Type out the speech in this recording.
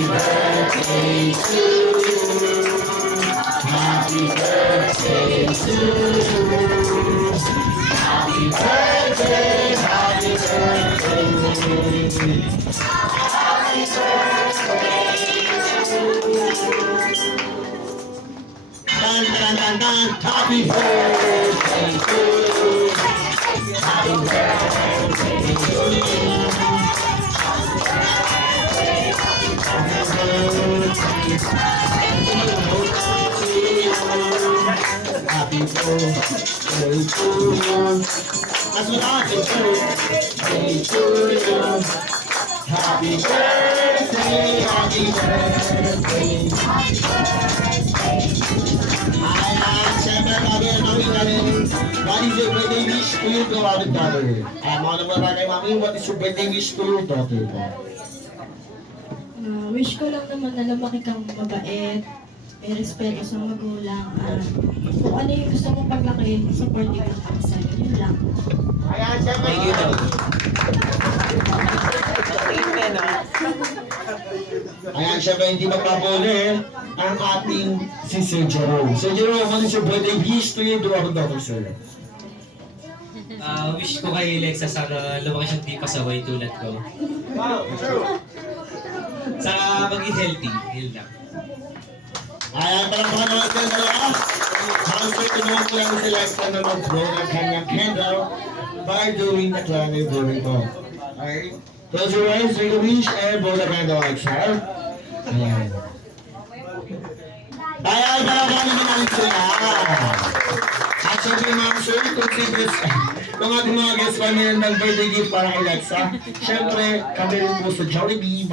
birthday to you. Happy birthday to you. Happy birthday, happy birthday. Happy birthday to you. Dun, dun, dun, dun. Happy birthday to you. Happy birthday to you. Happy birthday to you. That's what I can do. Happy to you. Happy birthday, happy birthday. Siyempre, mami, what is your birthday wish to your beloved daughter? Mga naman kay mami, what is your birthday wish to your daughter? Wish ko lang naman na lumaki kang mabait, may respeto sa magulang, kung ano yung gusto mong paglaki, supportive lang kami sa'yo. Yun lang. Ayan, siyempre. Thank you. Ayan, siyempre, hindi magpapuli ang ating si Sir Jerome. Sir Jerome, what is your birthday wish to your beloved daughter, sir? Wish ko kay Lexa sana lumaki siyang di pasaway tulad ko. Wow, true. Saka maging healthy. Yun lang. Ayan, palakpakan naman sila dalawa. Master, tulungan ko lang si Lexa na mag-blow ng kanyang candle by doing the climate blowing ball. Alright? Close your eyes, make a wish, and blow the candle like so. Ayan. Ayan, palakpakan naman natin sila. At syempre mga sir, kung ating mga guests pa ng birthday gift para kay Lexa, syempre, kami rin po sa Jollibee.